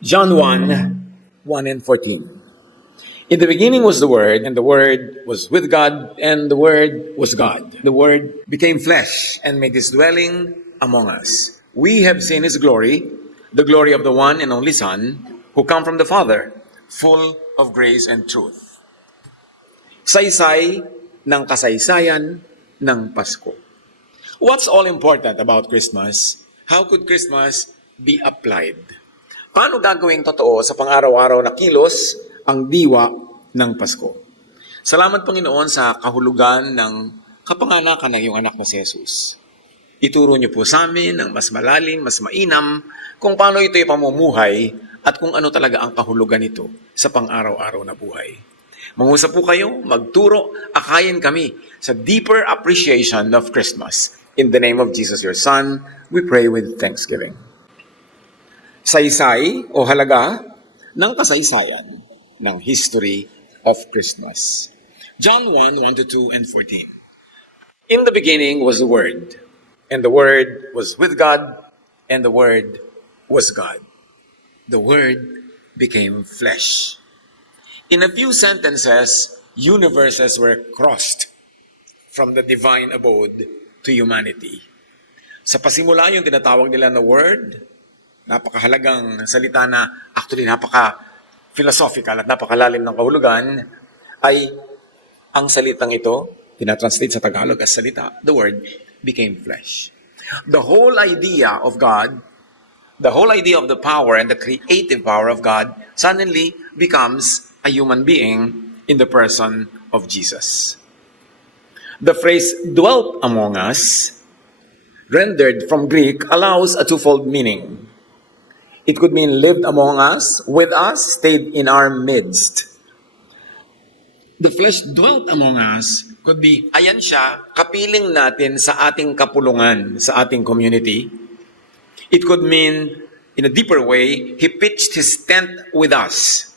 John 1 and 14. In the beginning was the Word, and the Word was with God, and the Word was God. The Word became flesh and made his dwelling among us. We have seen his glory, the glory of the one and only Son, who come from the Father, full of grace and truth. Saysay ng kasaysayan ng Pasko. What's all important about Christmas? How could Christmas be applied? Paano gagawing totoo sa pang-araw-araw na kilos ang diwa ng Pasko? Salamat Panginoon sa kahulugan ng kapanganakan ng iyong anak na si Jesus. Ituro niyo po sa amin ng mas malalim, mas mainam kung paano ito'y pamumuhay at kung ano talaga ang kahulugan nito sa pang-araw-araw na buhay. Mangusap po kayo, magturo, akayin kami sa deeper appreciation of Christmas. In the name of Jesus, your Son, we pray with thanksgiving. Saysay o halaga ng kasaysayan ng history of Christmas. John 1:1-2 and 14. In the beginning was the Word, and the Word was with God, and the Word was God. The Word became flesh. In a few sentences, universes were crossed from the divine abode to humanity. Sa pasimula yung tinatawag nila na Word, napakahalagang salita na actually napaka-philosophical at napakalalim ng kahulugan, ay ang salitang ito, tinatranslate sa Tagalog as salita, the Word became flesh. The whole idea of God, the whole idea of the power and the creative power of God suddenly becomes a human being in the person of Jesus. The phrase dwelt among us, rendered from Greek, allows a twofold meaning. It could mean lived among us, with us, stayed in our midst. The flesh dwelt among us could be, ayan siya, kapiling natin sa ating kapulungan, sa ating community. It could mean, in a deeper way, he pitched his tent with us.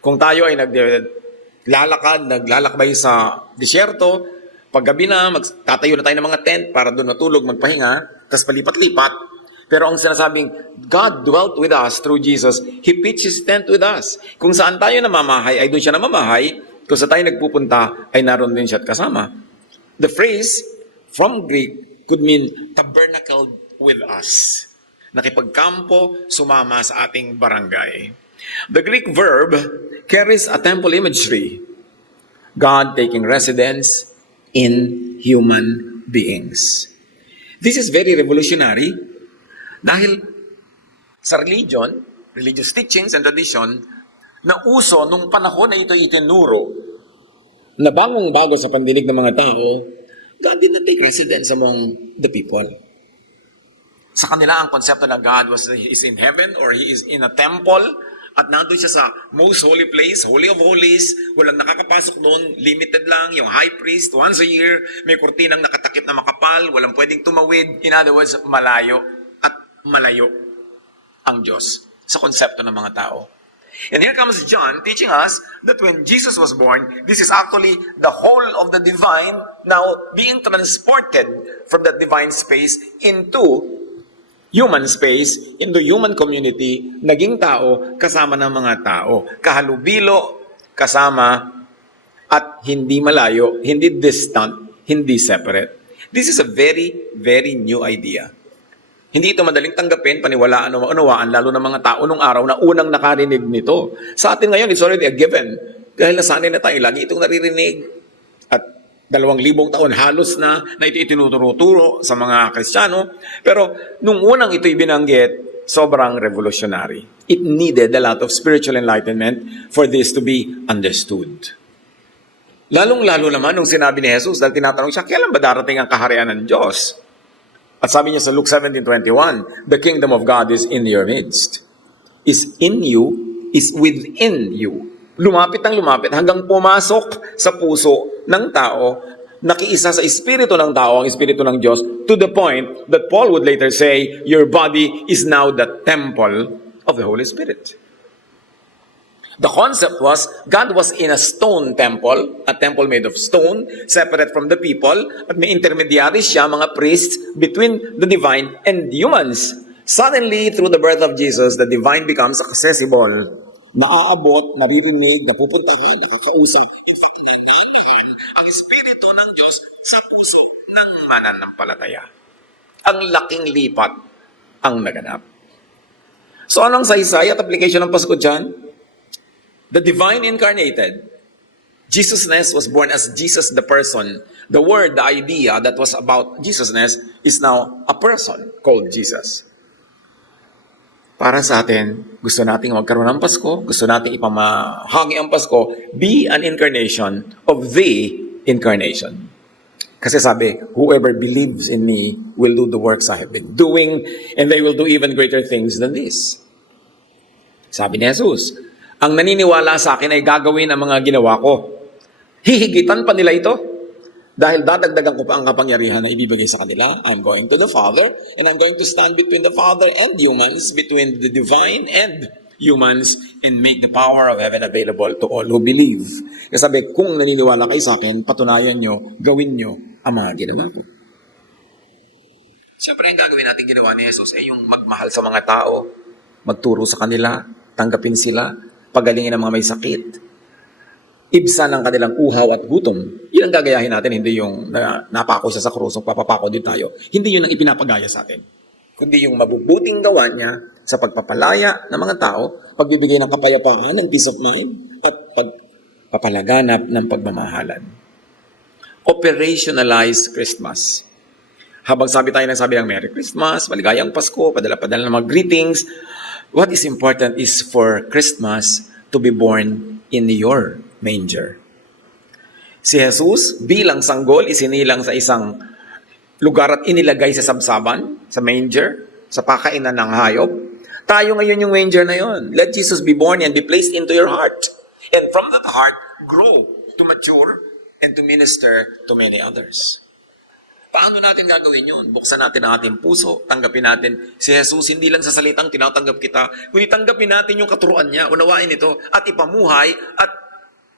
Kung tayo ay naglalakbay sa disyerto, paggabi na, magtatayo na tayo ng mga tent para doon matulog, magpahinga, tapos palipat-lipat. Pero ang sinasabing, God dwelt with us through Jesus. He pitched his tent with us. Kung saan tayo namamahay, ay doon siya namamahay. Kung saan tayo nagpupunta, ay naroon din siya at kasama. The phrase from Greek could mean tabernacled with us. Nakipagkampo, sumama sa ating barangay. The Greek verb carries a temple imagery. God taking residence in human beings. This is very revolutionary dahil sa religious teachings and tradition, na uso nung panahon na ito itinuro, na bagong-bago sa pandinig ng mga tao, God did not take residence among the people. Sa kanila, ang konsepto na God is in heaven or He is in a temple at nandun siya sa most holy place, Holy of Holies, walang nakakapasok doon, limited lang, yung high priest, once a year, may kurtinang nakatakip na makapal, walang pwedeng tumawid, in other words, malayo ang Diyos sa konsepto ng mga tao. And here comes John teaching us that when Jesus was born, this is actually the whole of the divine now being transported from that divine space into human space, into human community, naging tao, kasama ng mga tao. Kahalubilo, kasama, at hindi malayo, hindi distant, hindi separate. This is a very, very new idea. Hindi ito madaling tanggapin, paniwalaan o maunawaan, lalo ng mga tao nung araw na unang nakarinig nito. Sa atin ngayon, it's already a given. Dahil nasanay na tayo, lagi itong naririnig. At 2,000 taon halos na ito itinuturo sa mga Kristiyano. Pero nung unang ito'y binanggit, sobrang revolutionary. It needed a lot of spiritual enlightenment for this to be understood. Lalong-lalo naman nung sinabi ni Jesus, dahil tinatanong siya, kailan ba darating ang kaharian ng Diyos? At sabi niya sa Luke 17:21, the kingdom of God is in your midst. Is in you, is within you. Lumapit ang lumapit hanggang pumasok sa puso ng tao, nakiisa sa espiritu ng tao, ang espiritu ng Diyos, to the point that Paul would later say, your body is now the temple of the Holy Spirit. The concept was, God was in a stone temple, a temple made of stone, separate from the people, at may intermediaries siya, mga priests, between the divine and humans. Suddenly, through the birth of Jesus, the divine becomes accessible. Naaabot, naririnig, napupuntahan, nakakausap. In fact, nananaan ang Espiritu ng Diyos sa puso ng mananampalataya. Ang laking lipat ang naganap. So anong saysay at application ng Pasko dyan? The divine incarnated, Jesusness was born as Jesus the person. The word, the idea that was about Jesusness is now a person called Jesus. Para sa atin, gusto nating magkaroon ng Pasko, gusto nating ipamahagi ang Pasko, be an incarnation of the incarnation. Kasi sabi, whoever believes in me will do the works I have been doing, and they will do even greater things than this. Sabi ni Jesus, ang naniniwala sa akin ay gagawin ang mga ginawa ko. Hihigitan pa nila ito. Dahil dadagdagan ko pa ang kapangyarihan na ibibigay sa kanila. I'm going to the Father, and I'm going to stand between the Father and humans, between the divine and humans, and make the power of heaven available to all who believe. Kasi sabi, kung naniniwala kayo sa akin, patunayan nyo, gawin nyo ang mga ginawa ko. Siyempre, ang gagawin natin ginawa ni Jesus ay yung magmahal sa mga tao, magturo sa kanila, tanggapin sila, pagalingin ang mga may sakit, ibsan ang kanilang uhaw at gutom. Yun ang gagayahin natin, hindi yung napako siya sa krus, papapako din tayo. Hindi yun ang ipinapagaya sa atin. Kundi yung mabubuting gawa niya sa pagpapalaya ng mga tao, pagbibigay ng kapayapaan, ng peace of mind, at pagpapalaganap ng pagmamahalan. Operationalized Christmas. Habang sabi ng Merry Christmas, maligayang Pasko, padala-padala ng mga greetings, what is important is for Christmas to be born in your manger. Si Jesus, bilang sanggol, isinilang sa isang lugar at inilagay sa sabsaban, sa manger, sa pakainan ng hayop. Tayo ngayon yung manger na yon. Let Jesus be born and be placed into your heart. And from that heart, grow to mature and to minister to many others. Paano natin gagawin yun? Buksan natin ang ating puso, tanggapin natin si Jesus, hindi lang sa salitang tinatanggap kita, kundi tanggapin natin yung katuruan niya, unawain ito, at ipamuhay, at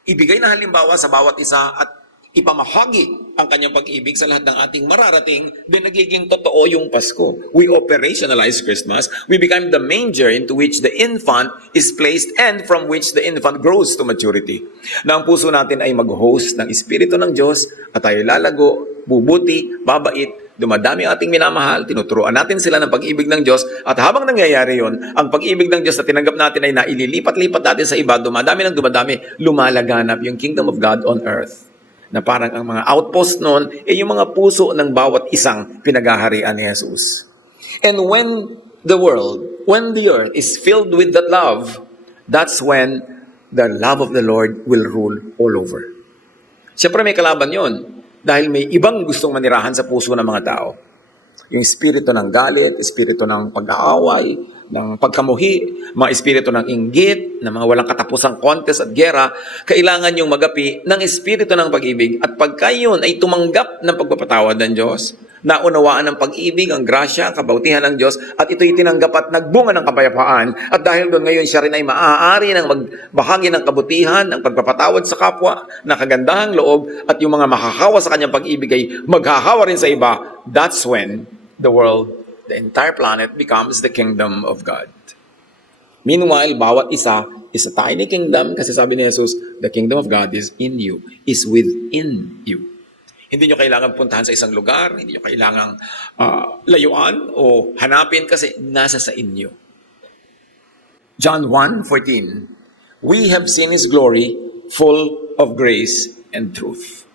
ibigay na halimbawa sa bawat isa, at ipamahagi ang kanyang pag-ibig sa lahat ng ating mararating, then nagiging totoo yung Pasko. We operationalize Christmas. We become the manger into which the infant is placed and from which the infant grows to maturity. Na ang puso natin ay mag-host ng Espiritu ng Diyos at tayo lalago, bubuti, babait, dumadami ang ating minamahal, tinuturuan natin sila ng pag-ibig ng Diyos, at habang nangyayari yon, ang pag-ibig ng Diyos na tinanggap natin ay naililipat-lipat natin sa iba, dumadami, lumalaganap yung kingdom of God on earth. Na parang ang mga outpost noon ay yung mga puso ng bawat isang pinaghaharian ni Jesus. And when the earth is filled with that love, that's when the love of the Lord will rule all over. Siyempre may kalaban yon. Dahil may ibang gustong manirahan sa puso ng mga tao. Yung espiritu ng galit, espiritu ng pag-aaway, ng pagkamuhi, mga espiritu ng inggit, ng mga walang katapusang contest at gera, kailangan yung magapi ng espiritu ng pag-ibig. At pagka yun ay tumanggap ng pagpapatawad ng Diyos, naunawaan ng pag-ibig, ang grasya, kabautihan ng Diyos, at ito'y tinanggap at nagbunga ng kapayapaan. At dahil doon ngayon siya rin ay maaari ng magbahagi ng kabutihan, ng pagpapatawad sa kapwa, ng kagandahang loob, at yung mga makakawa sa kanyang pag-ibig ay maghahawa rin sa iba. That's when the world, the entire planet becomes the kingdom of God. Meanwhile, bawat isa is a tiny kingdom kasi sabi ni Jesus, the kingdom of God is in you, is within you. Hindi nyo kailangan puntahan sa isang lugar, hindi nyo kailangan layuan o hanapin kasi nasa sa inyo. John 1:14, we have seen His glory, full of grace and truth.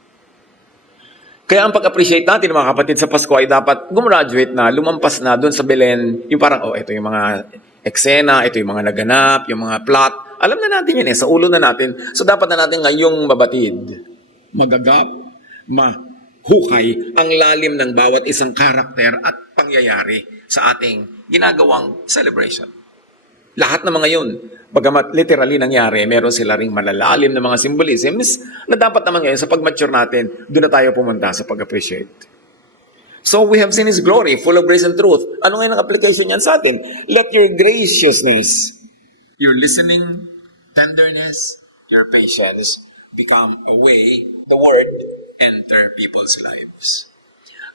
Kaya ang pag-appreciate natin mga kapatid sa Pasko ay dapat gumraduate na, lumampas na doon sa Belen, yung parang, ito yung mga eksena, ito yung mga naganap, yung mga plot. Alam na natin yun sa ulo na natin. So dapat na natin ngayong mabatid, magagap, mahukay ang lalim ng bawat isang karakter at pangyayari sa ating ginagawang celebration. Lahat ng mga yun, bagamat literally nangyari, meron sila ring malalalim na mga symbolisms na dapat naman ngayon sa pag-mature natin, doon na tayo pumunta sa pag-appreciate. So we have seen His glory, full of grace and truth. Ano ngayon ang application yan sa atin? Let your graciousness, your listening, tenderness, your patience, become a way the Word enter people's lives.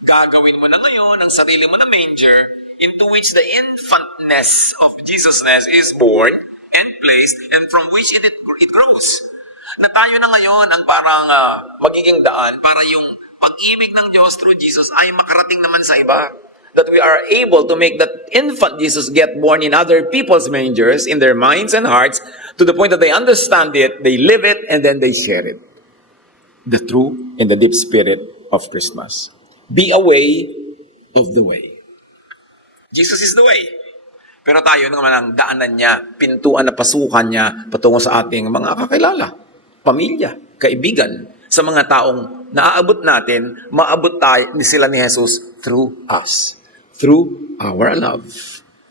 Gagawin mo na ngayon ang sarili mo na manger, into which the infantness of Jesusness is born and placed, and from which it grows. Na tayo na ngayon ang parang magiging daan para yung pag-ibig ng Diyos through Jesus ay makarating naman sa iba. That we are able to make that infant Jesus get born in other people's mangers, in their minds and hearts, to the point that they understand it, they live it, and then they share it. The true and the deep spirit of Christmas. Be away of the way. Jesus is the way. Pero tayo naman ang daanan niya, pintuan na pasukan niya patungo sa ating mga kakilala, pamilya, kaibigan, sa mga taong naaabot natin, maabot tayo ni sila ni Jesus through us. Through our love.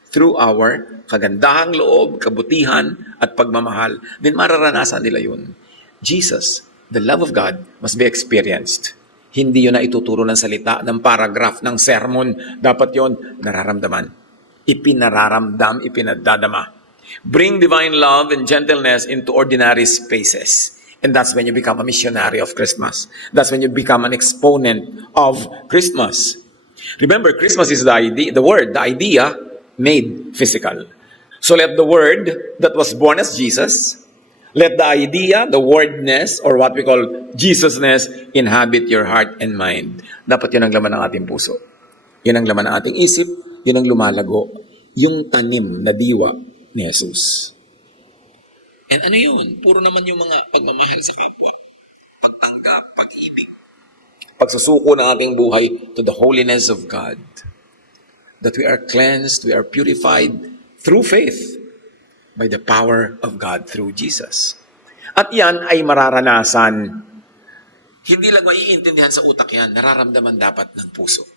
Through our kagandahang loob, kabutihan, at pagmamahal. Then mararanasan nila yun. Jesus, the love of God, must be experienced. Hindi yun na ituturo ng salita, ng paragraph, ng sermon. Dapat yun nararamdaman. Ipinararamdam, ipinadadama. Bring divine love and gentleness into ordinary spaces. And that's when you become a missionary of Christmas. That's when you become an exponent of Christmas. Remember, Christmas is the idea made physical. So let the Word that was born as Jesus, let the idea, the wordness, or what we call Jesusness, inhabit your heart and mind. Dapat yun ang laman ng ating puso. Yun ang laman ng ating isip, yun ang lumalago. Yung tanim na diwa ni Jesus. And ano yun? Puro naman yung mga pagmamahal sa kapwa. Pagtanggap, pag-ibig. Pagsusuko ng ating buhay to the holiness of God. That we are cleansed, we are purified through faith by the power of God through Jesus. At yan ay mararanasan. Hindi lang maiintindihan sa utak yan, nararamdaman dapat ng puso.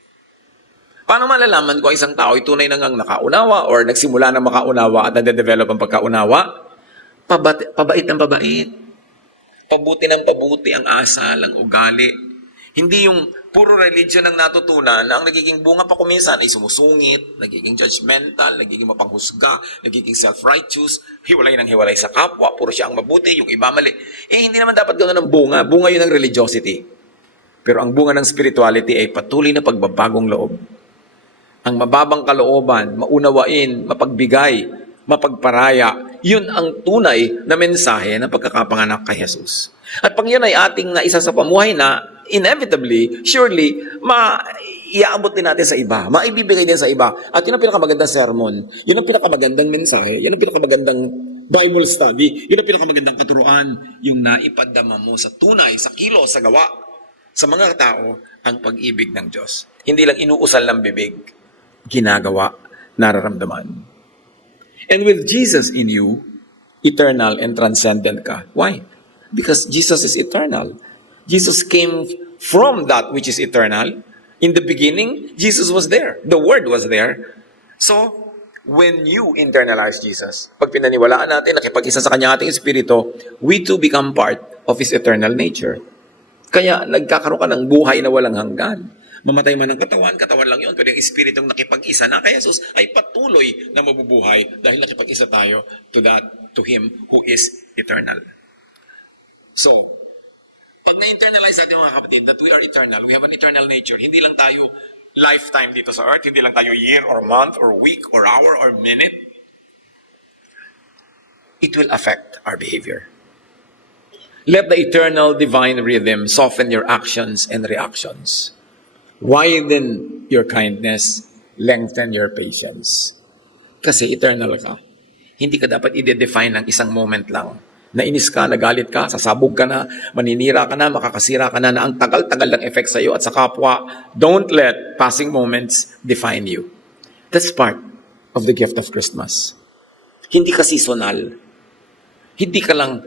Paano malalaman kung isang tao ay tunay nang nakaunawa or nagsimula na makaunawa at nade-develop ang pagkaunawa? Pabait ng pabait. Pabuti ng pabuti ang asal, ang ugali. Hindi yung puro religion ang natutunan na ang nagiging bunga pa kuminsan ay sumusungit, nagiging judgmental, nagiging mapanghusga, nagiging self-righteous, hiwalay ng hiwalay sa kapwa, puro siya ang mabuti, yung iba mali. Hindi naman dapat ganoon ang bunga. Bunga yun ng religiosity. Pero ang bunga ng spirituality ay patuloy na pagbabagong loob. Ang mababang kalooban, maunawain, mapagbigay, mapagparaya, yun ang tunay na mensahe ng pagkakapanganak kay Jesus. At pag yan ay ating isa sa pamuhay na, inevitably, surely, iaabot din natin sa iba, maibibigay din sa iba. At yun ang pinakamagandang sermon, yun ang pinakamagandang mensahe, yun ang pinakamagandang Bible study, yun ang pinakamagandang katuruan, yung naipadama mo sa tunay, sa kilos, sa gawa, sa mga tao, ang pag-ibig ng Diyos. Hindi lang inuusal ng bibig, ginagawa, nararamdaman. And with Jesus in you, eternal and transcendent ka. Why? Because Jesus is eternal. Jesus came from that which is eternal. In the beginning, Jesus was there. The Word was there. So, when you internalize Jesus, pag pinaniwalaan natin, nakipag-isa sa Kanya ating Espiritu, we too become part of His eternal nature. Kaya nagkakaroon ka ng buhay na walang hanggan. Mamatay man ang katawan, katawan lang yun. Pero yung Espiritong nakipag-isa na kay Jesus ay patuloy na mabubuhay dahil nakipag-isa tayo to Him who is eternal. So, pag na-internalize natin mga kapatid that we are eternal, we have an eternal nature, hindi lang tayo lifetime dito sa earth, hindi lang tayo year or month or week or hour or minute, it will affect our behavior. Let the eternal divine rhythm soften your actions and reactions. Widen your kindness, lengthen your patience. Kasi eternal ka. Hindi ka dapat i-define ng isang moment lang. Nainis ka, nagalit ka, sasabog ka na, maninira ka na, makakasira ka na ang tagal-tagal ng effect sa iyo at sa kapwa. Don't let passing moments define you. That's part of the gift of Christmas. Hindi ka seasonal. Hindi ka lang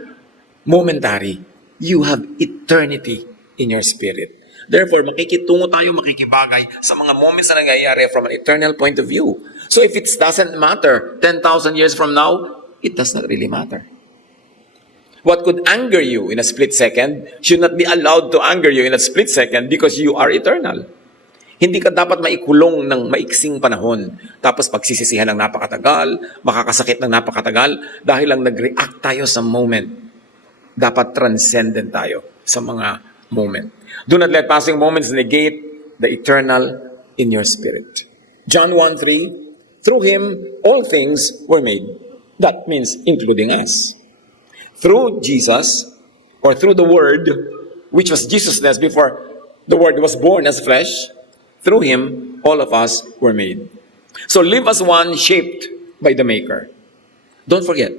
momentary. You have eternity in your spirit. Therefore, makikitungo tayo, makikibagay sa mga moments na nangyayari from an eternal point of view. So if it doesn't matter 10,000 years from now, it does not really matter. What could anger you in a split second should not be allowed to anger you in a split second because you are eternal. Hindi ka dapat maikulong ng maiksing panahon. Tapos pagsisisihan ng napakatagal, makakasakit ng napakatagal, dahil lang nag-react tayo sa moment. Dapat transcendent tayo sa mga moment. Do not let passing moments negate the eternal in your spirit. John 1:3, through him all things were made. That means including us. Through Jesus, or through the Word, which was Jesus' before the Word was born as flesh, through him all of us were made. So live as one shaped by the Maker. Don't forget,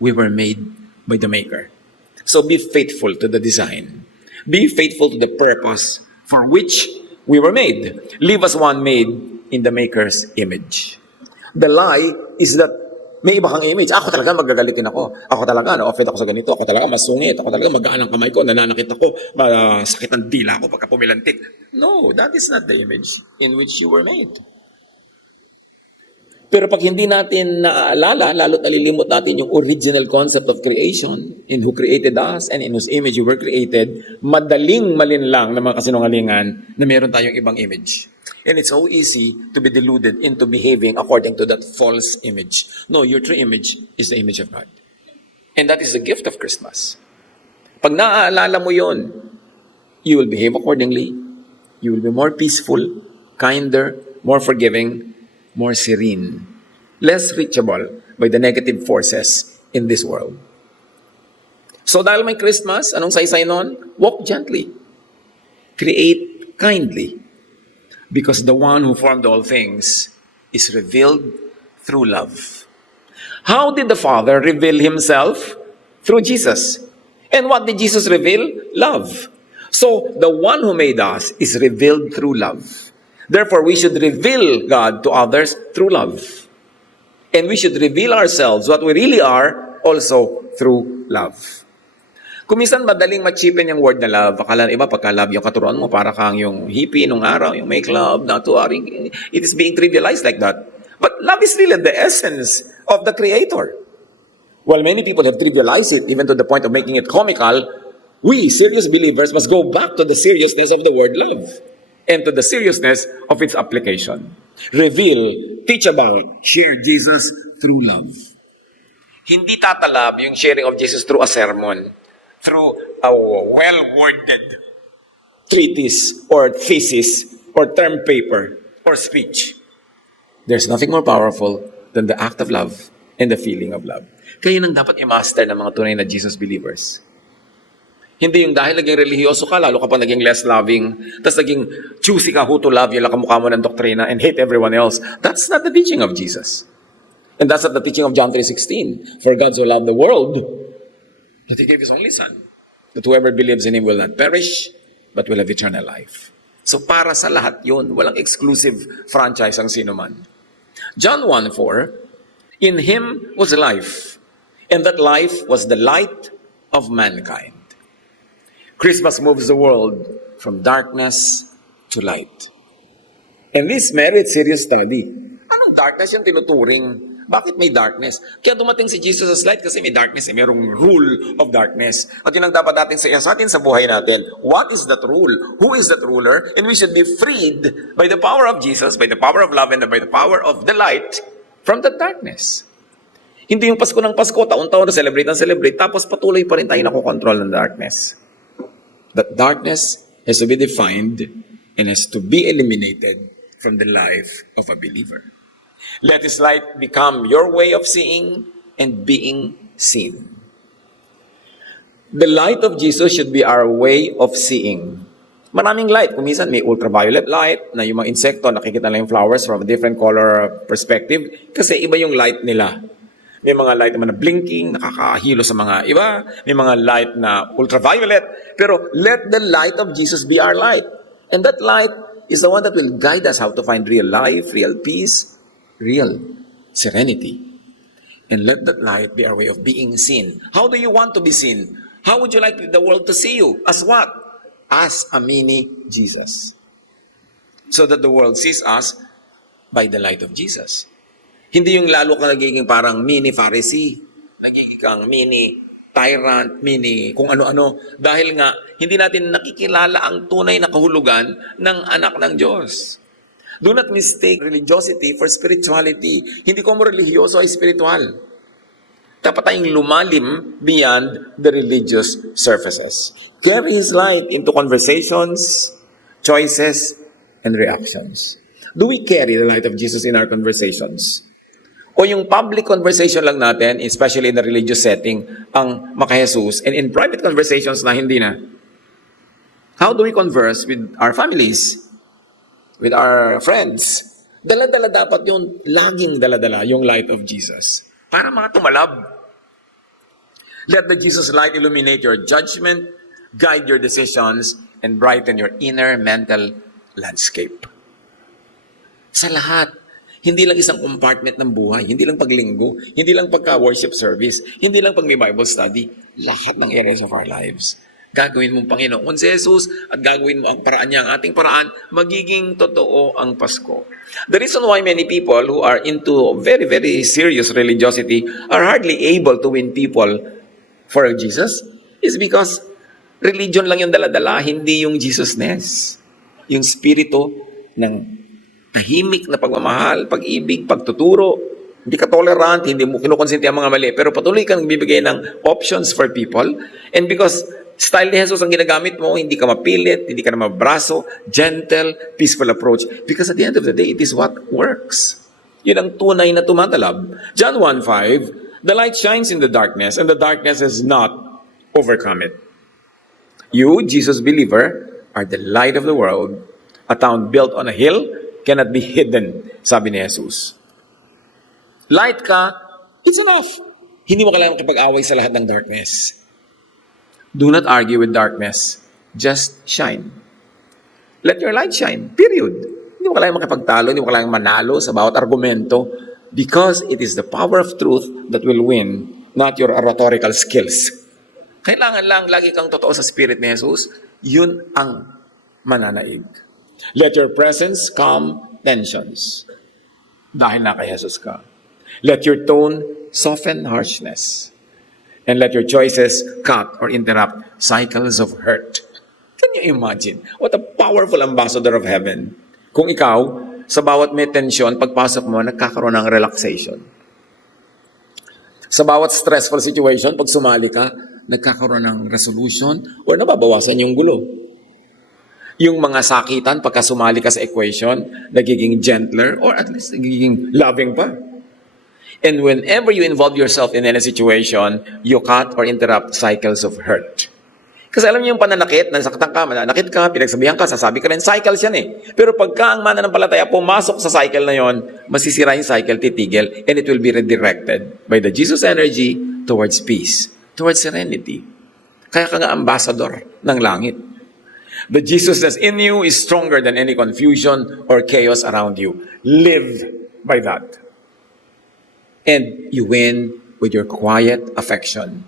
we were made by the Maker. So be faithful to the design. Be faithful to the purpose for which we were made. Live as one made in the Maker's image. The lie is that may iba kang image. Ako talaga magagalitin ako. Ako talaga na-offend ako sa ganito. Ako talaga masungit. Ako talaga magaan ang kamay ko. Nananakit ako. Masakit ang dila ko pagka pumilantik. No, that is not the image in which you were made. Pero pag hindi natin naaalala, lalo't nalilimot natin yung original concept of creation, in who created us and in whose image we were created, madaling malinlang ng mga kasinungalingan na meron tayong ibang image. And it's so easy to be deluded into behaving according to that false image. No, your true image is the image of God. And that is the gift of Christmas. Pag naaalala mo yon, you will behave accordingly. You will be more peaceful, kinder, more forgiving, more serene, less reachable by the negative forces in this world. So dahil may Christmas, anong saysay nun? Walk gently. Create kindly. Because the one who formed all things is revealed through love. How did the Father reveal himself? Through Jesus. And what did Jesus reveal? Love. So the one who made us is revealed through love. Therefore, we should reveal God to others through love. And we should reveal ourselves, what we really are, also through love. Kung minsan madaling ma-cheapen yung word na love, akala na iba pagka love yung katuruan mo, para kang yung hippie nung araw, yung make love, natuwaring, it is being trivialized like that. But love is really the essence of the Creator. While many people have trivialized it, even to the point of making it comical, we, serious believers, must go back to the seriousness of the word love and to the seriousness of its application. Reveal, teach about, share Jesus through love. Hindi tatalab yung sharing of Jesus through a sermon, through a well-worded treatise or thesis or term paper or speech. There's nothing more powerful than the act of love and the feeling of love. Kayo nang dapat i-master ng mga tunay na Jesus believers. Hindi yung dahil naging religyoso ka, lalo ka pa naging less loving, tapos naging choosy ka who to love, yung kamukha mo ng doktrina and hate everyone else. That's not the teaching of Jesus. And that's not the teaching of John 3:16. For God so loved the world that He gave His only Son, that whoever believes in Him will not perish, but will have eternal life. So para sa lahat yun, walang exclusive franchise ang sino man. John 1:4, in Him was life, and that life was the light of mankind. Christmas moves the world from darkness to light. And this merits serious study. Anong darkness yung tinuturing? Bakit may darkness? Kaya dumating si Jesus as light kasi may darkness, merong rule of darkness. At yun ang dapat natin sa atin sa buhay natin. What is that rule? Who is that ruler? And we should be freed by the power of Jesus, by the power of love, and by the power of the light from the darkness. Hindi yung Pasko ng Pasko, taon-taon na celebrate, tapos patuloy pa rin tayo nakokontrol ng darkness. That darkness has to be defined and has to be eliminated from the life of a believer. Let His light become your way of seeing and being seen. The light of Jesus should be our way of seeing. Maraming light. Kung minsan may ultraviolet light, na yung mga insekto, nakikita lang yung flowers from a different color perspective, kasi iba yung light nila. May mga light naman na blinking, nakakahilo sa mga iba. May mga light na ultraviolet. Pero let the light of Jesus be our light. And that light is the one that will guide us how to find real life, real peace, real serenity. And let that light be our way of being seen. How do you want to be seen? How would you like the world to see you? As what? As a mini Jesus. So that the world sees us by the light of Jesus. Hindi yung lalo ka nagiging parang mini Pharisee, nagiging kang mini tyrant, mini kung ano-ano. Dahil nga, hindi natin nakikilala ang tunay na kahulugan ng anak ng Diyos. Do not mistake religiosity for spirituality. Hindi ko mo religyoso ay spiritual. Dapat tayong lumalim beyond the religious surfaces. Carry His light into conversations, choices, and reactions. Do we carry the light of Jesus in our conversations? O yung public conversation lang natin, especially in the religious setting, ang maka-Jesus, and in private conversations na hindi na? How do we converse with our families? With our friends? Dala-dala dapat yung, laging dala-dala yung light of Jesus. Para mga tumalab. Let the Jesus light illuminate your judgment, guide your decisions, and brighten your inner mental landscape. Sa lahat, hindi lang isang compartment ng buhay, hindi lang paglinggo, hindi lang pagka-worship service, hindi lang pag may Bible study, lahat ng areas of our lives. Gagawin mong Panginoon si Jesus at gagawin mo ang paraan niya, ang ating paraan, magiging totoo ang Pasko. The reason why many people who are into very, very serious religiosity are hardly able to win people for Jesus is because religion lang yung dala-dala, hindi yung Jesusness. Yung spirito ng tahimik na pagmamahal, pag-ibig, pagtuturo. Hindi ka tolerant, hindi mo kinukonsinti ang mga mali, pero patuloy kang bibigay ng options for people. And because style ni Jesus ang ginagamit mo, hindi ka mapilit, hindi ka na mabraso, gentle, peaceful approach. Because at the end of the day, it is what works. Yun ang tunay na tumatalab. John 1:5, the light shines in the darkness, and the darkness has not overcome it. You, Jesus believer, are the light of the world. A town built on a hill cannot be hidden, sabi ni Jesus. Light ka, it's enough. Hindi mo kailangan makipag-away sa lahat ng darkness. Do not argue with darkness. Just shine. Let your light shine. Period. Hindi mo kailangan makipagtalo, hindi mo kailangan manalo sa bawat argumento because it is the power of truth that will win, not your rhetorical skills. Kailangan lang lagi kang totoo sa spirit ni Jesus. Yun ang mananaig. Let your presence calm tensions. Dahil na kay Jesus ka. Let your tone soften harshness. And let your choices cut or interrupt cycles of hurt. Can you imagine? What a powerful ambassador of heaven. Kung ikaw, sa bawat may tensyon, pagpasok mo, nagkakaroon ng relaxation. Sa bawat stressful situation, pag sumali ka, nagkakaroon ng resolution or nababawasan yung gulo. Yung mga sakitan, pagka sumali ka sa equation, nagiging gentler or at least nagiging loving pa. And whenever you involve yourself in any situation, you cut or interrupt cycles of hurt. Kasi alam niyo yung pananakit, nasaktan ka, mananakit ka, pinagsabihan ka, sasabi ka rin, cycles yan eh. Pero pagka ang mananampalataya pumasok sa cycle na yon, masisira yung cycle, titigil, and it will be redirected by the Jesus energy towards peace, towards serenity. Kaya ka nga ambassador ng langit. The Jesus that's in you is stronger than any confusion or chaos around you. Live by that. And you win with your quiet affection.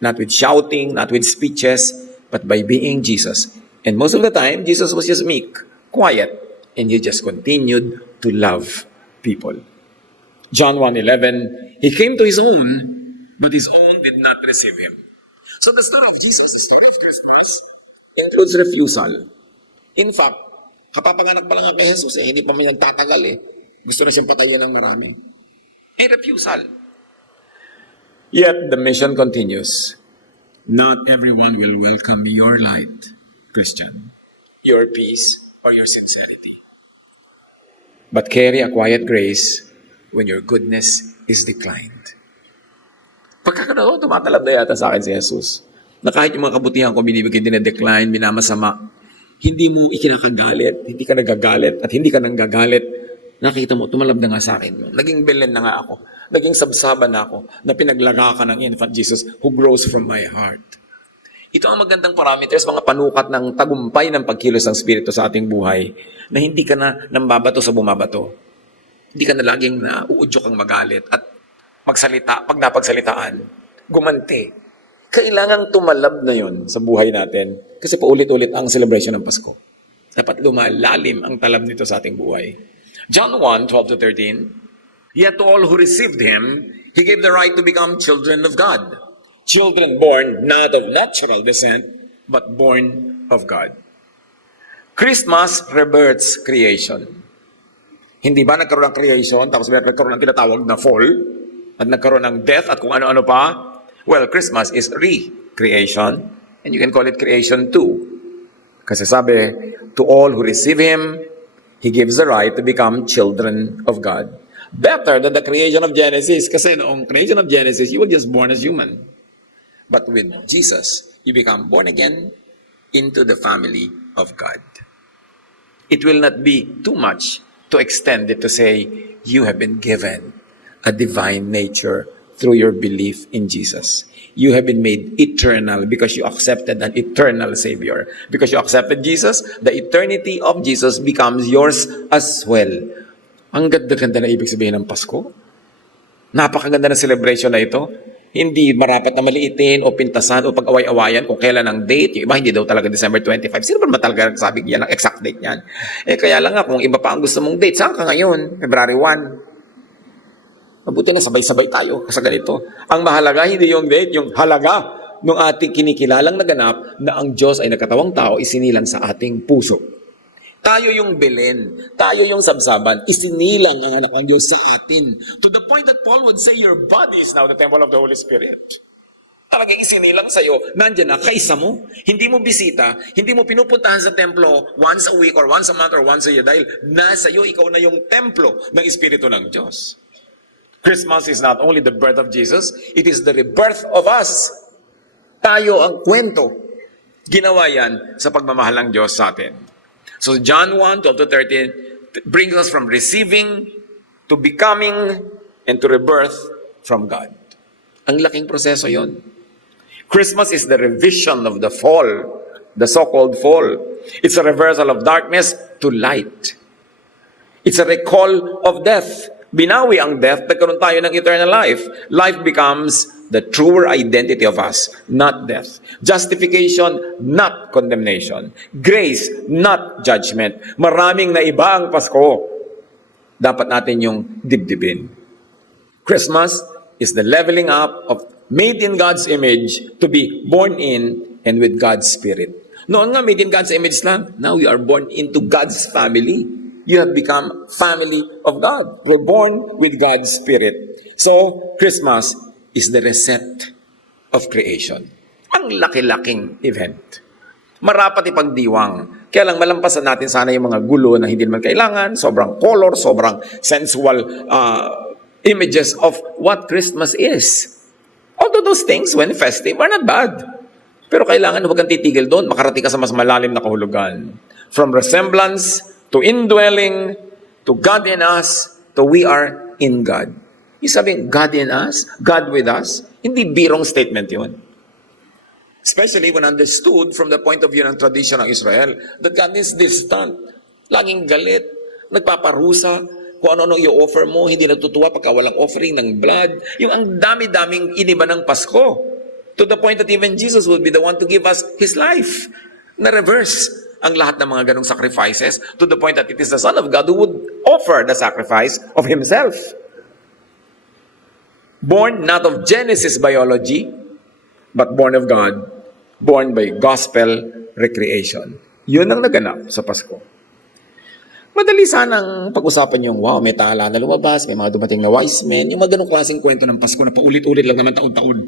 Not with shouting, not with speeches, but by being Jesus. And most of the time, Jesus was just meek, quiet, and he just continued to love people. John 1:11, he came to his own, but his own did not receive him. So the story of Jesus, the story of Christmas, includes refusal. In fact, kapapanganak pa lang kay Jesus, hindi pa may nagtatagal Gusto na siyang patayin ng marami. Refusal. Yet the mission continues. Not everyone will welcome your light, Christian, your peace, or your sincerity. But carry a quiet grace when your goodness is declined. Pagkakanoon, tumatalab na yata sa akin si Jesus. Na kahit yung mga kabutihan ko binibigay din na decline, minamasama, hindi mo ikinakagalit, hindi ka nagagalit, at hindi ka nanggagalit. Nakita mo, tumalab na nga sa akin. Naging Belen na nga ako. Naging sabsaba na ako na pinaglaga ka ng infant Jesus who grows from my heart. Ito ang magandang parameters, mga panukat ng tagumpay ng pagkilos ng Espiritu sa ating buhay na hindi ka na nambabato sa bumabato. Hindi ka na laging nauudyo kang magalit at magsalita pag napagsalitaan. Gumanti. Kailangang tumalab na yon sa buhay natin kasi paulit-ulit ang celebration ng Pasko. Dapat lumalalim ang talab nito sa ating buhay. John 1:12-13, yet to all who received him, he gave the right to become children of God. Children born not of natural descent, but born of God. Christmas rebirths creation. Hindi ba nagkaroon ng creation, tapos nagkaroon ng tinatawag na fall, at nagkaroon ng death, at kung ano-ano pa? Well, Christmas is re-creation, and you can call it creation too. Kasi sabi, to all who receive him, He gives the right to become children of God. Better than the creation of Genesis. Kasi noong creation of Genesis, you were just born as human. But with Jesus, you become born again into the family of God. It will not be too much to extend it to say, you have been given a divine nature through your belief in Jesus. You have been made eternal because you accepted an eternal Savior. Because you accepted Jesus, the eternity of Jesus becomes yours as well. Ang ganda-ganda na ibig sabihin ng Pasko. Napakaganda na celebration na ito. Hindi marapat na maliitin o pintasan o pag-away-awayan kung kailan ang date. Yung iba hindi daw talaga December 25. Sino ba talaga nagsabi niya ng exact date niyan? Kaya lang nga, kung iba pa ang gusto mong date, saan ka ngayon? February 1. Mabuti na sabay-sabay tayo sa ganito. Ang mahalaga, hindi yung date, yung halaga ng ating kinikilalang naganap na ang Diyos ay nagkatawang tao, isinilang sa ating puso. Tayo yung Belen, tayo yung sabsaban, isinilang ang anak ng Diyos sa atin. To the point that Paul would say, your body is now the temple of the Holy Spirit. Talagang isinilang sa'yo, nandiyan na, kaisa mo. Hindi mo bisita, hindi mo pinupuntahan sa templo once a week or once a month or once a year dahil nasa iyo, ikaw na yung templo ng Espiritu ng Diyos. Christmas is not only the birth of Jesus, it is the rebirth of us. Tayo ang kwento. Ginawa yan sa pagmamahal ng Diyos sa atin. So John 1:12-13 brings us from receiving to becoming and to rebirth from God. Ang laking proseso yon. Christmas is the revision of the fall, the so-called fall. It's a reversal of darkness to light. It's a recall of death. Binawi ang death, nagkaroon tayo ng eternal life. Life becomes the truer identity of us, not death. Justification, not condemnation. Grace, not judgment. Maraming na iba ang Pasko. Dapat natin yung dibdibin. Christmas is the leveling up of made in God's image to be born in and with God's Spirit. Noon nga, made in God's image lang. Now we are born into God's family. You have become family of God. We're born with God's Spirit. So, Christmas is the reset of creation. Ang laki-laking event. Marapat ipagdiwang. Kaya lang malampasan natin sana yung mga gulo na hindi naman kailangan, sobrang color, sobrang sensual images of what Christmas is. Although those things, when festive, are not bad. Pero kailangan huwag kang titigil doon, makarating ka sa mas malalim na kahulugan. From resemblance to indwelling, to God in us, to we are in God. Yung sabing, God in us, God with us, hindi birong statement yun. Especially when understood from the point of view ng tradition ng Israel, that God is distant, laging galit, nagpaparusa, kung ano-ano i-offer mo, hindi natutuwa pagka walang offering ng blood. Yung ang dami-daming iniba ng Pasko. To the point that even Jesus would be the one to give us His life. Na-reverse ang lahat ng mga ganong sacrifices to the point that it is the Son of God who would offer the sacrifice of Himself. Born not of Genesis biology, but born of God, born by gospel recreation. Yun ang naganap sa Pasko. Madali sanang pag-usapan yung, wow, may tala na lumabas, may mga dumating na wise men, yung mga ganong klaseng kwento ng Pasko na paulit-ulit lang naman taon-taon.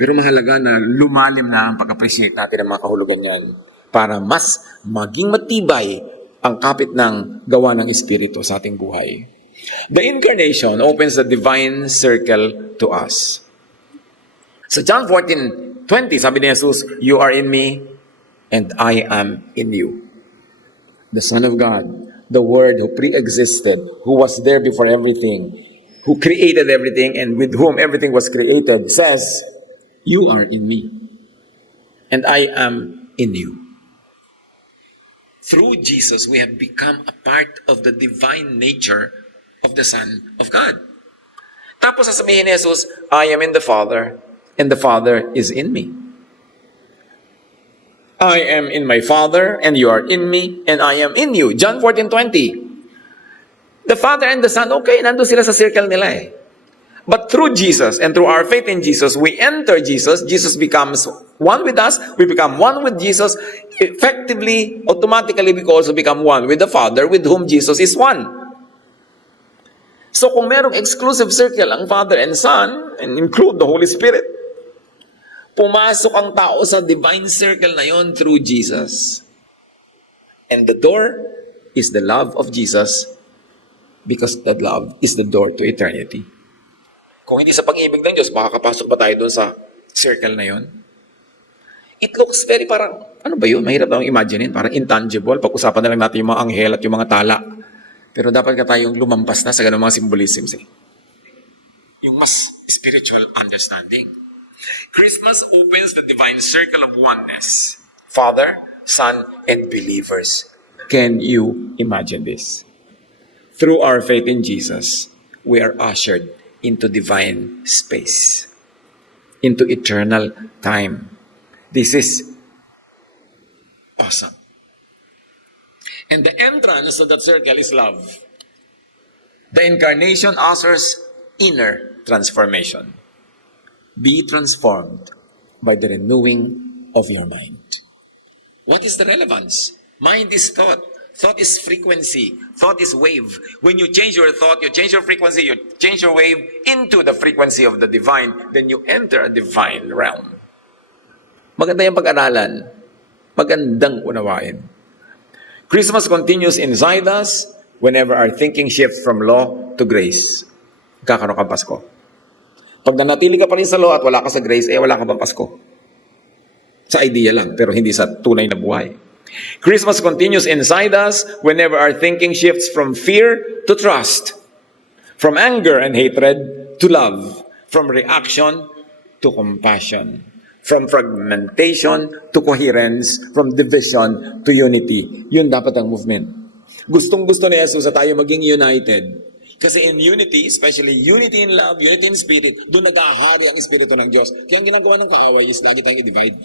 Pero mahalaga na lumalim na ang pag-appreciate natin ng mga kahulugan yan para mas maging matibay ang kapit ng gawa ng Espiritu sa ating buhay. The Incarnation opens the divine circle to us. Sa John 14:20, sabi ni Jesus, you are in me and I am in you. The Son of God, the Word who pre-existed, who was there before everything, who created everything and with whom everything was created, says, you are in me and I am in you. Through Jesus, we have become a part of the divine nature of the Son of God. Tapos sasabihin ni Jesus, I am in the Father, and the Father is in me. I am in my Father, and you are in me, and I am in you. John 14:20. The Father and the Son, okay, nandun sila sa circle nila eh. But through Jesus and through our faith in Jesus, we enter Jesus. Jesus becomes one with us. We become one with Jesus. Effectively, automatically, we also become one with the Father, with whom Jesus is one. So kung merong exclusive circle ang Father and Son, and include the Holy Spirit, pumasok ang tao sa divine circle na yon through Jesus. And the door is the love of Jesus because that love is the door to eternity. Kung hindi sa pag-ibig ng Diyos, makakapasok ba tayo doon sa circle na yon? It looks very parang, ano ba yun? Mahirap tayong imaginein. Parang intangible. Pag-usapan na lang natin yung mga anghel at yung mga tala. Pero dapat ka tayong lumampas na sa ganung mga symbolisms eh. Yung mas spiritual understanding. Christmas opens the divine circle of oneness. Father, Son, and believers. Can you imagine this? Through our faith in Jesus, we are ushered into divine space, into eternal time. This is awesome. And the entrance of that circle is love. The incarnation ushers inner transformation. Be transformed by the renewing of your mind. What is the relevance? Mind is thought. Thought is frequency. Thought is wave. When you change your thought, you change your frequency, you change your wave into the frequency of the divine, then you enter a divine realm. Maganda yung pag-aralan. Magandang unawain. Christmas continues inside us whenever our thinking shifts from law to grace. Kakaroon ka Pasko. Pag nanatili ka pa rin sa law at wala ka sa grace, wala ka bang Pasko? Sa idea lang, pero hindi sa tunay na buhay. Christmas continues inside us whenever our thinking shifts from fear to trust, from anger and hatred to love, from reaction to compassion, from fragmentation to coherence, from division to unity. Yun dapat ang movement. Gustong-gusto ni Jesus na tayo maging united. Kasi in unity, especially unity in love, unity in spirit, doon nag-ahari ang Espiritu ng Diyos. Kaya ang ginagawa ng kaaway is lagi tayong i-divide.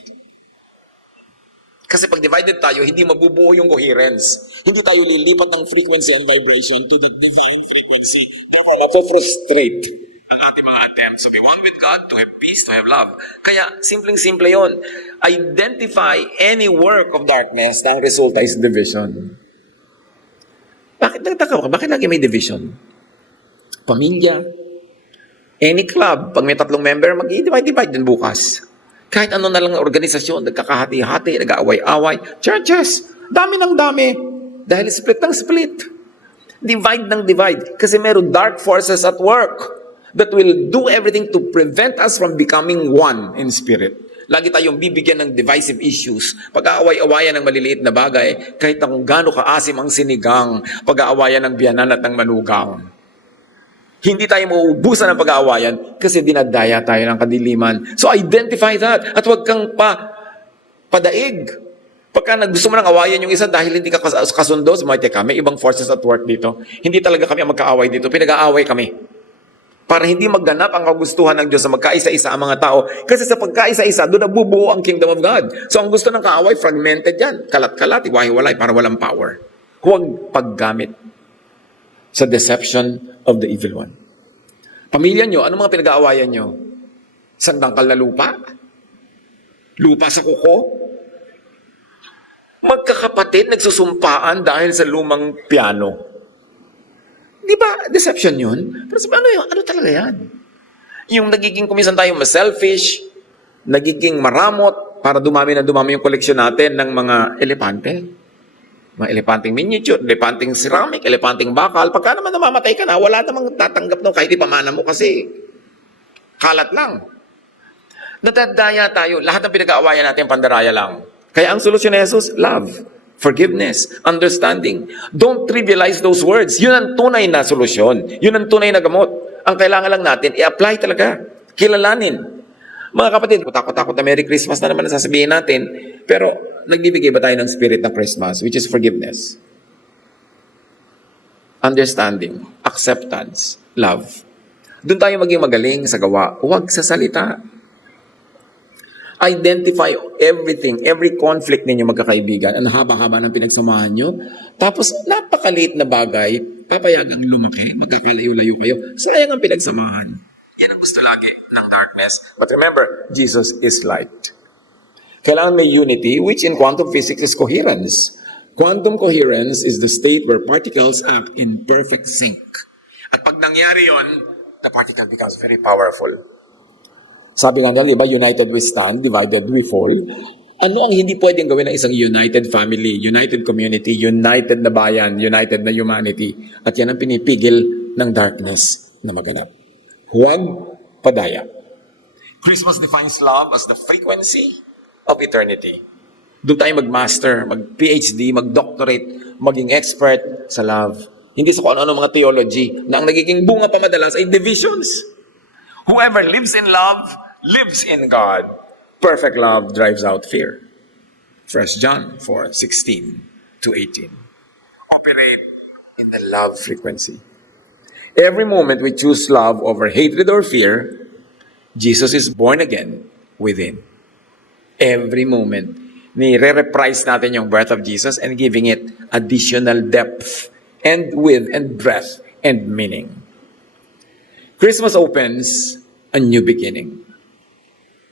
Kasi pag divided tayo, hindi mabubuo yung coherence. Hindi tayo lilipat ng frequency and vibration to the divine frequency. Baka napofrustrate ang ating mga attempts to be one with God, to have peace, to have love. Kaya, simpleng-simple yon. Identify any work of darkness na ang resulta is division. Bakit nagtaka ka? Bakit lagi may division? Pamilya. Any club, pag may 3 member, mag-divide din bukas. Kahit ano na lang na organisasyon, nagkakahati-hati, nag-aaway-away. Churches, dami ng dami. Dahil split ng split. Divide ng divide. Kasi meron dark forces at work that will do everything to prevent us from becoming one in spirit. Lagi tayong bibigyan ng divisive issues. Pag-aaway-awayan ng maliliit na bagay, kahit na kung gaano kaasim ang sinigang, pag-aawayan ng biyanan at ng manugang. Hindi tayo mauubusan ng pag-aawayan kasi dinadaya tayo ng kadiliman. So identify that at huwag kang padaig. Pagka gusto mo nang awayan yung isa dahil hindi ka kasundo, teka, may ibang forces at work dito. Hindi talaga kami ang magkaaway dito, pinag-aaway kami. Para hindi magganap ang kagustuhan ng Diyos sa magkaisa-isa ang mga tao. Kasi sa pagkaisa-isa, doon nabubuo ang kingdom of God. So ang gusto ng kaaway, fragmented yan. Kalat-kalat, iwahi-walay para walang power. Huwag paggamit sa deception of the evil one. Pamilya nyo, ano mga pinag-aawayan nyo? Sandangkal na lupa? Lupa sa kuko? Magkakapatid nagsusumpaan dahil sa lumang piano. Di ba? Deception yun? Pero sabi, ano yun? Ano talaga yan? Yung nagiging kumisan tayo mas selfish, nagiging maramot para dumami na dumami yung koleksyon natin ng mga elepante. Mga elepanting miniature, elepanting ceramic, elepanting bakal. Pagka naman namamatay ka na, wala namang tatanggap no kahit ipamana mo kasi kalat lang. Nadadaya tayo. Lahat ng pinag-aawayan natin pandaraya lang. Kaya ang solusyon ni Jesus, love, forgiveness, understanding. Don't trivialize those words. Yun ang tunay na solusyon. Yun ang tunay na gamot. Ang kailangan lang natin, i-apply talaga. Kilalanin. Mga kapatid, takot-takot na Merry Christmas na naman nasasabihin natin. Pero, nagbibigay ba tayo ng spirit ng Christmas, which is forgiveness? Understanding, acceptance, love. Doon tayo maging magaling sa gawa. Huwag sa salita. Identify everything, every conflict ninyo magkakaibigan. Ang haba-haba ng pinagsamahan nyo. Tapos, napakaliit na bagay, papayagang lumaki, magkakalayo-layo kayo. Sayang ang pinagsamahan. Yan ang gusto lagi ng darkness. But remember, Jesus is light. Kailangan may unity, which in quantum physics is coherence. Quantum coherence is the state where particles act in perfect sync. At pag nangyari yon, the particle becomes very powerful. Sabi nga nila, diba, united we stand, divided we fall. Ano ang hindi pwedeng gawin ng isang united family, united community, united na bayan, united na humanity? At yan ang pinipigil ng darkness na maganap. Huwag padaya. Christmas defines love as the frequency of eternity. Doon tayo mag-master, mag-PhD, mag-doctorate, maging expert sa love. Hindi sa kung ano-ano mga theology na ang nagiging bunga pa madalas ay divisions. Whoever lives in love, lives in God. Perfect love drives out fear. 1 John 4:16 to 18. Operate in the love frequency. Every moment we choose love over hatred or fear, Jesus is born again within. Every moment, nire-reprise natin yung birth of Jesus and giving it additional depth and width and breadth and meaning. Christmas opens a new beginning.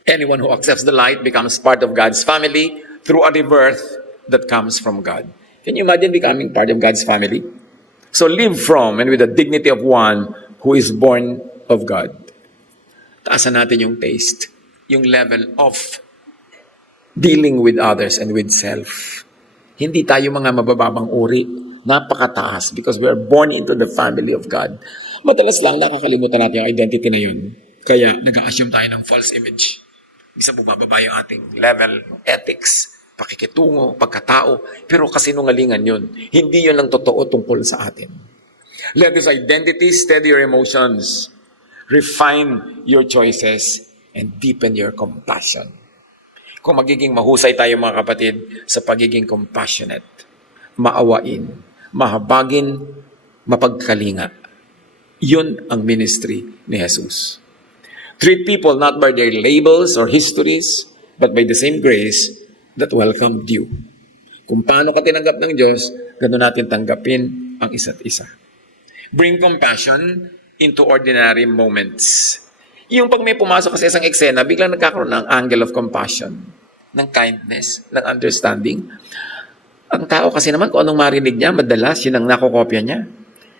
Anyone who accepts the light becomes part of God's family through a rebirth that comes from God. Can you imagine becoming part of God's family? So live from and with the dignity of one who is born of God. Taasan natin yung taste, yung level of dealing with others and with self. Hindi tayo mga mabababang uri, napakataas because we are born into the family of God. Madalas lang nakakalimutan natin yung identity na yun. Kaya nag-assume tayo ng false image. Bisa bumababa yung ating level, ethics, pakikitungo, pagkatao. Pero kasinungalingan yun. Hindi yun lang totoo tungkol sa atin. Let this identity steady your emotions, refine your choices, and deepen your compassion. Kung magiging mahusay tayo mga kapatid sa pagiging compassionate, maawain, mahabagin, mapagkalinga, yun ang ministry ni Jesus. Treat people not by their labels or histories, but by the same grace that welcomed you. Kung paano ka tinanggap ng Diyos, ganoon natin tanggapin ang isa't isa. Bring compassion into ordinary moments. Yung pag may pumasok sa isang eksena, biglang nagkakaroon ng angle of compassion, ng kindness, ng understanding. Ang tao kasi naman, kung anong marinig niya, madalas yun ang nakokopya niya.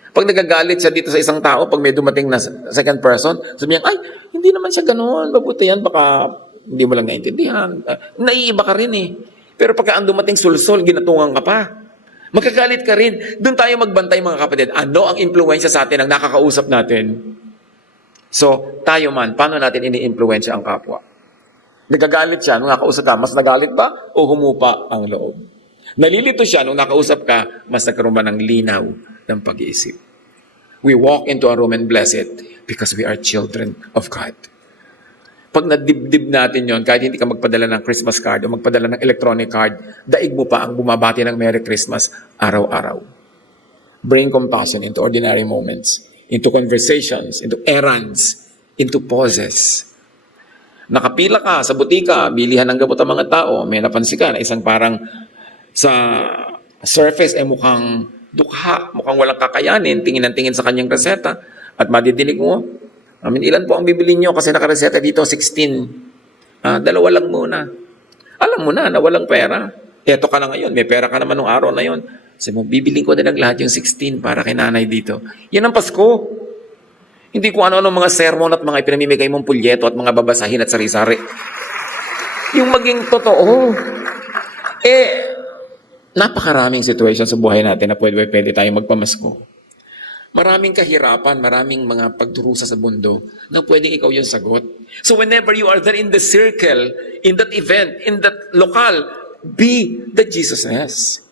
Pag nagagalit siya dito sa isang tao, pag may dumating na second person, sabi niya, ay, hindi naman siya ganoon, mabuti yan, baka hindi mo lang naintindihan. Naiiba ka rin eh. Pero pagka ang dumating sulsol, ginatungan ka pa. Magkagalit ka rin. Doon tayo magbantay mga kapatid. Ano ang impluensya sa atin ang nakakausap natin? So, tayo man, paano natin ini-impluensya ang kapwa? Nagagalit siya, nung nakausap ka, mas nagalit ba o humupa ang loob? Nalilito siya, nung nakausap ka, mas nagkaroon ba ng linaw ng pag-iisip? We walk into a room and bless it because we are children of God. Pag nadibdib natin yon, kahit hindi ka magpadala ng Christmas card o magpadala ng electronic card, daig mo pa ang bumabati ng Merry Christmas araw-araw. Bring compassion into ordinary moments, into conversations, into errands, into pauses. Nakapila ka sa butika, bilihan ng gamot ang mga tao, may napansin ka na isang parang sa surface ay mukhang dukha, mukhang walang kakayanin, tingin ng tingin sa kanyang reseta, at madidinig mo, ilan po ang bibili nyo kasi nakareseta dito, 16. Dalawa lang muna. Alam mo na walang pera. Eto ka na ngayon, may pera ka naman nung araw na yon. Sabi mo, bibiling ko na lang lahat yung 16 para kay nanay dito. Yan ang Pasko. Hindi ko ano-ano mga sermon at mga ipinamimigay mong pulyeto at mga babasahin at sari-sari. Yung maging totoo. Napakaraming situation sa buhay natin na pwede tayong magpamasko. Maraming kahirapan, maraming mga pagdurusa sa mundo na pwedeng ikaw yung sagot. So whenever you are there in the circle, in that event, in that lokal, be the Jesus is.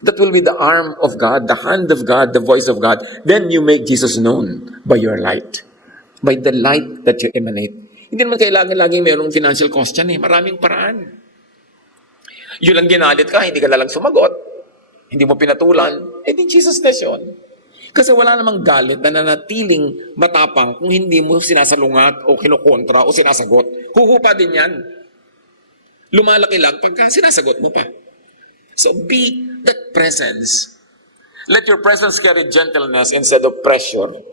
That will be the arm of God, the hand of God, the voice of God. Then you make Jesus known by your light. By the light that you emanate. Hindi naman kailangan laging mayroong financial cost yan eh. Maraming paraan. Yun lang ginalit ka, hindi ka nalang sumagot. Hindi mo pinatulan. Di Jesus na yun. Kasi wala namang galit na nanatiling matapang kung hindi mo sinasalungat o kinukontra o sinasagot. Huhupa din yan. Lumalaki lang pagka sinasagot mo pa. So be that presence. Let your presence carry gentleness instead of pressure.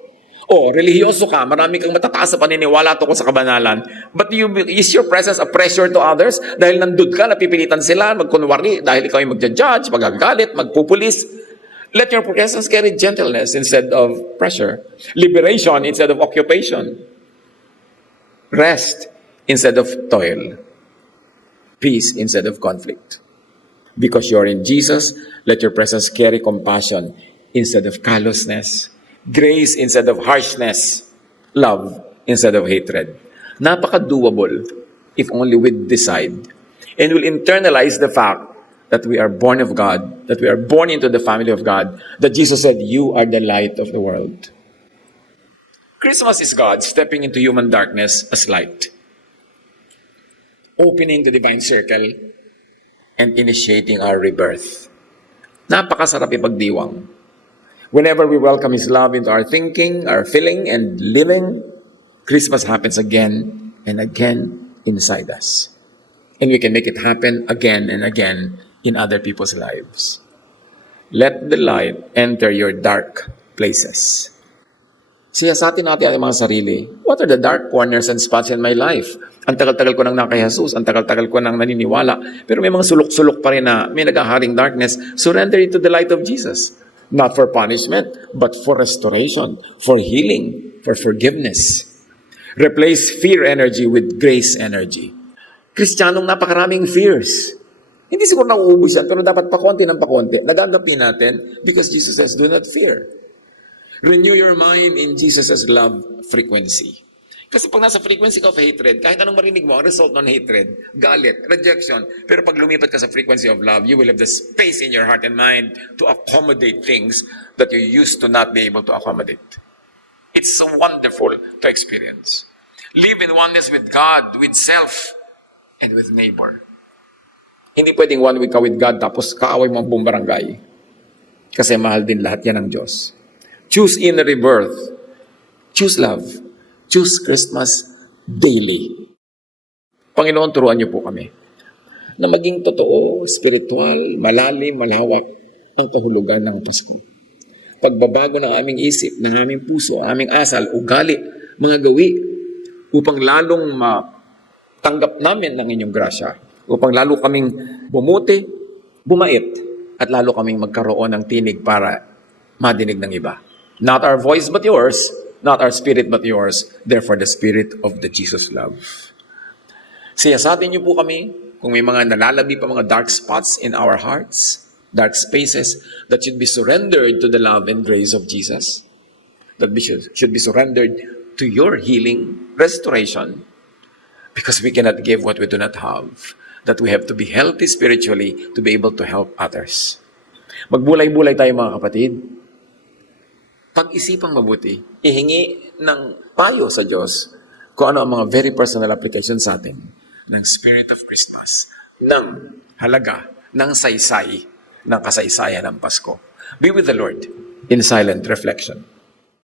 Relihiyoso ka, marami kang matataas sa paniniwala tungkol sa kabanalan. But is your presence a pressure to others? Dahil nandun ka, napipilitan sila, magkunwari, dahil ikaw ay magja-judge, magagalit, magpupulis. Let your presence carry gentleness instead of pressure. Liberation instead of occupation. Rest instead of toil. peace instead of conflict. Because you're in Jesus, let your presence carry compassion instead of callousness, grace instead of harshness, love instead of hatred. Napaka-doable if only we decide. And we'll internalize the fact that we are born of God, that we are born into the family of God, that Jesus said, you are the light of the world. Christmas is God stepping into human darkness as light, opening the divine circle, and initiating our rebirth. Napakasarap ipagdiwang. Whenever we welcome His love into our thinking, our feeling, and living, Christmas happens again and again inside us. And we can make it happen again and again in other people's lives. Let the light enter your dark places. Siyasatin natin ang mga sarili. What are the dark corners and spots in my life? Ang tagal-tagal ko nang nakay Jesus, ang tagal-tagal ko nang naniniwala, pero may mga sulok-sulok pa rin na may naghaharing darkness. Surrender it to the light of Jesus. Not for punishment, but for restoration, for healing, for forgiveness. Replace fear energy with grace energy. Kristiyanong napakaraming fears. Hindi siguro nauubos yan, pero dapat pakonti ng pakonti. Nagagapi natin because Jesus says, do not fear. Renew your mind in Jesus' love frequency. Kasi pag nasa frequency ka of hatred, kahit anong marinig mo, ang result ng hatred, galit, rejection. Pero pag lumipat ka sa frequency of love, you will have the space in your heart and mind to accommodate things that you used to not be able to accommodate. It's so wonderful to experience. Live in oneness with God, with self, and with neighbor. Hindi pwedeng one week ka with God tapos kaaway mo ang buong barangay. Kasi mahal din lahat yan ng Diyos. Choose inner rebirth. Choose love. Choose Christmas daily. Panginoon, turuan niyo po kami na maging totoo, spiritual, malalim, malawak ang kahulugan ng Pasko. Pagbabago ng aming isip, ng aming puso, aming asal, ugali, mga gawi, upang lalong matanggap namin ng inyong grasya, upang lalo kaming bumuti, bumait, at lalo kaming magkaroon ng tinig para madinig ng iba. Not our voice but yours, not our spirit but yours, therefore the spirit of the Jesus love. Siyasatin niyo po kami kung may mga nalalabi pa mga dark spots in our hearts, dark spaces that should be surrendered to the love and grace of Jesus, that should be surrendered to your healing, restoration, because we cannot give what we do not have, that we have to be healthy spiritually to be able to help others. Magbulay-bulay tayo mga kapatid. Pag-isipang mabuti, ihingi ng payo sa Diyos kung ano ang mga very personal applications sa atin ng Spirit of Christmas, ng halaga, ng saysay, ng kasaysayan ng Pasko. Be with the Lord in silent reflection.